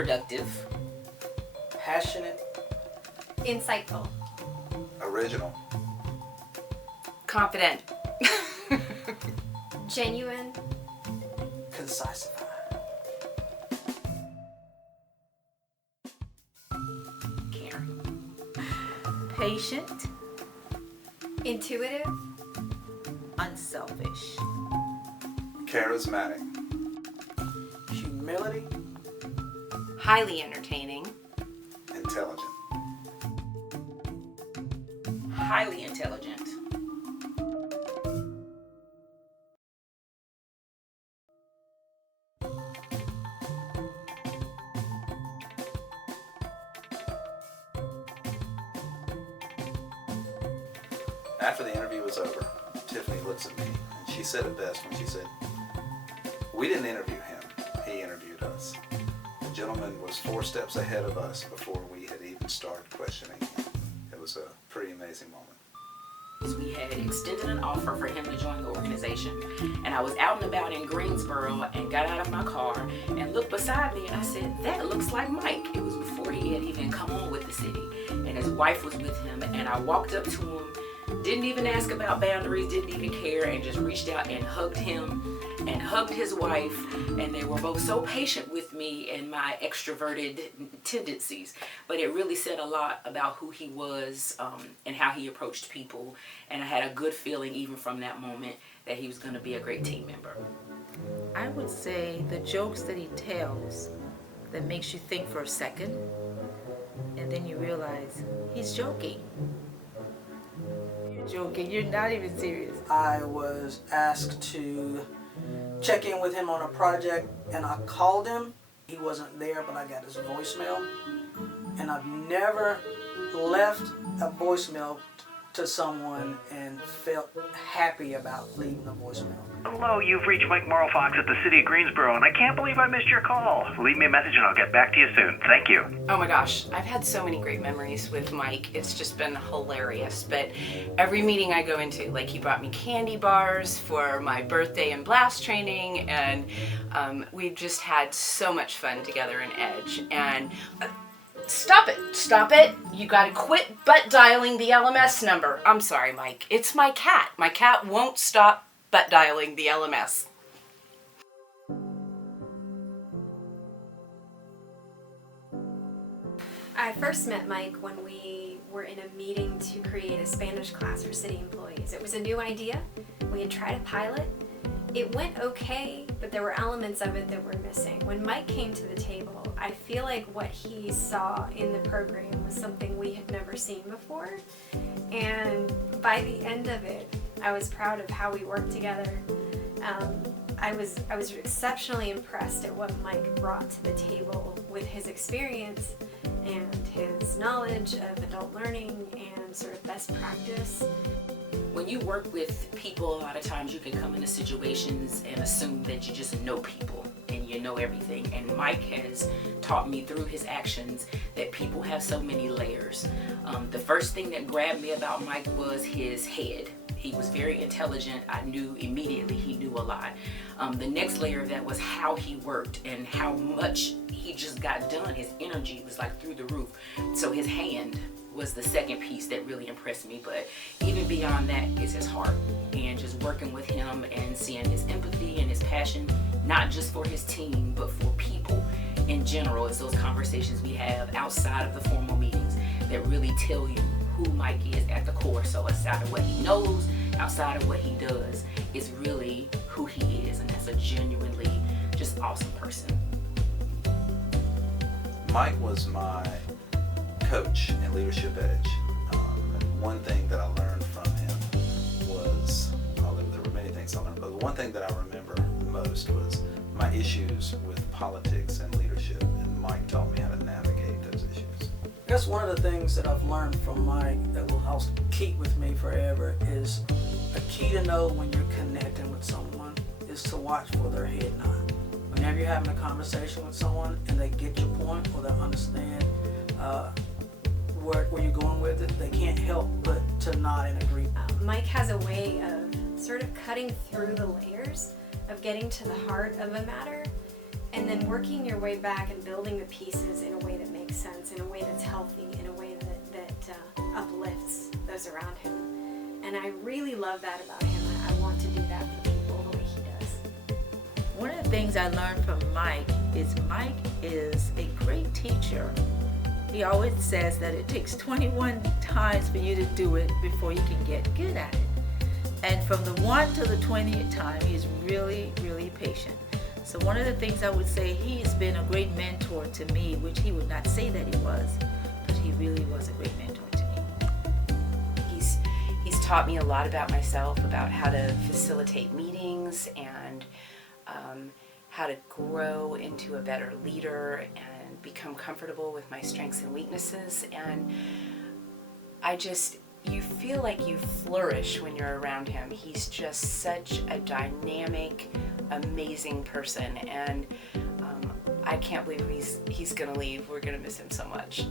productive, passionate, insightful, original, confident, genuine, concise. caring, patient, intuitive, unselfish, charismatic, Humility, highly entertaining, intelligent. highly intelligent. After the interview was over, Tiffany looks at me and she said it best when she said, "We didn't interview him, he interviewed us. The gentleman was 4 steps ahead of us before we had even started questioning him." It was a pretty amazing moment. We had extended an offer for him to join the organization, and I was out and about in Greensboro and got out of my car and looked beside me and I said, "That looks like Mike." It was before he had even come on with the city, and his wife was with him, and I walked up to him, didn't even ask about boundaries, didn't even care, and just reached out and hugged him and hugged his wife, and they were both so patient with me and my extroverted tendencies. But it really said a lot about who he was and how he approached people, and I had a good feeling even from that moment that he was going to be a great team member. I would say the jokes that he tells that makes you think for a second, and then you realize he's joking. You're joking, you're not even serious. I was asked to check in with him on a project, and I called him. He wasn't there, but I got his voicemail. And I've never left a voicemail to someone and felt happy about leaving a voicemail. Hello, you've reached Mike Morrow-Fox at the City of Greensboro, and I can't believe I missed your call. Leave me a message and I'll get back to you soon. Thank you. Oh my gosh, I've had so many great memories with Mike. It's just been hilarious. But every meeting I go into, like he brought me candy bars for my birthday and blast training, and we've just had so much fun together in Edge. And stop it. You gotta quit butt dialing the LMS number. I'm sorry, Mike. It's my cat. My cat won't stop butt dialing the LMS. I first met Mike when we were in a meeting to create a Spanish class for city employees. It was a new idea. We had tried a pilot. It went okay, but there were elements of it that were missing. When Mike came to the table, I feel like what he saw in the program was something we had never seen before. And by the end of it, I was proud of how we worked together. I was exceptionally impressed at what Mike brought to the table with his experience and his knowledge of adult learning and sort of best practice. When you work with people, a lot of times you can come into situations and assume that you just know people and you know everything. And Mike has taught me through his actions that people have so many layers. The first thing that grabbed me about Mike was his head. He was very intelligent. I knew immediately he knew a lot. The next layer of that was how he worked and how much he just got done. His energy was like through the roof. So his hand was the second piece that really impressed me. But even beyond that is his heart, and just working with him and seeing his empathy and his passion, not just for his team, but for people in general. It's those conversations we have outside of the formal meetings that really tell you who Mike is at the core. So outside of what he knows, outside of what he does, it's really who he is, and that's a genuinely just awesome person. Mike was my coach in Leadership Edge. And one thing that I learned from him was, although there were many things I learned, but the one thing that I remember the most was my issues with politics and leadership. And Mike taught me how to navigate those issues. I guess one of the things that I've learned from Mike that will also keep with me forever is a key to know when you're connecting with someone is to watch for their head nod. Whenever you're having a conversation with someone and they get your point or they understand where you're going with it, they can't help but to nod and agree. Mike has a way of sort of cutting through the layers of getting to the heart of a matter and then working your way back and building the pieces in a way that makes sense, in a way that's healthy, in a way that uplifts those around him. And I really love that about him. I want to do that for people the way he does. One of the things I learned from Mike is a great teacher. He always says that it takes 21 times for you to do it before you can get good at it. And from the 1 to the 20th time, he's really, really patient. So one of the things I would say, he's been a great mentor to me, which he would not say that he was, but he really was a great mentor to me. He's taught me a lot about myself, about how to facilitate meetings and how to grow into a better leader and become comfortable with my strengths and weaknesses. And you feel like you flourish when you're around him. He's just such a dynamic, amazing person, and I can't believe he's gonna leave. We're gonna miss him so much.